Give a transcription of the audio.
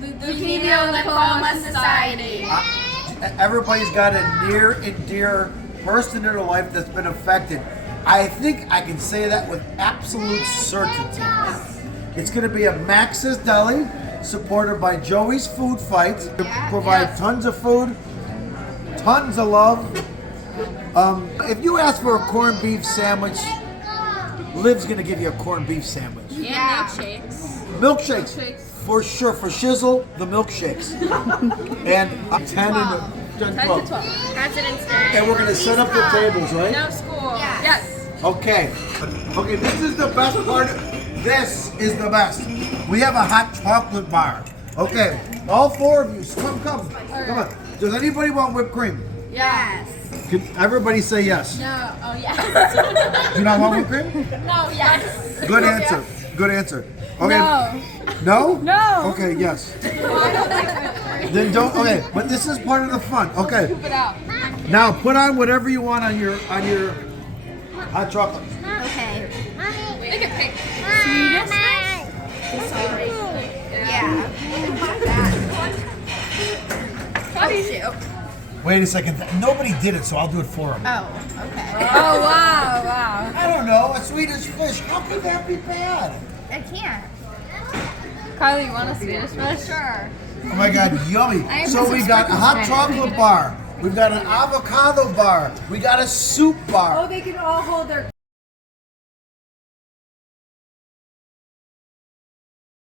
Leukemia Lymphoma Society. Everybody's got a near and dear person in their life that's been affected. I think I can say that with absolute certainty. It's going to be a Max's Deli, supported by Joey's Food Fights, to provide tons of food, tons of love. If you ask for a corned beef sandwich, Liv's going to give you a corned beef sandwich. Yeah. Milkshakes. Milkshakes. For sure, for Shizzle, the milkshakes. And 10 and 10, 12. President's Day. And we're going to set up the tables, right? No school. Yes. Okay. Okay, this is the best part. This is the best. We have a hot chocolate bar. Okay, all four of you, come on. Does anybody want whipped cream? Yes. Can everybody say yes? No. Oh, yes. You not want whipped cream? No, yes. Good answer. Good answer. Okay. No. No? No. Okay, yes. Then don't. Okay, but this is part of the fun. Okay. Poop it out. Now put on whatever you want on your hot chocolate. Okay. They can pick sweetest. Yeah. Wait a second. Nobody did it, so I'll do it for them. Oh, okay. Oh, wow. I don't know. A Swedish fish. How could that be bad? I can't. Kylie, you want a Swedish fish? Sure. Oh my God, yummy. So we got a hot chocolate bar. We've got an avocado bar. We got a soup bar. Oh, they can all hold their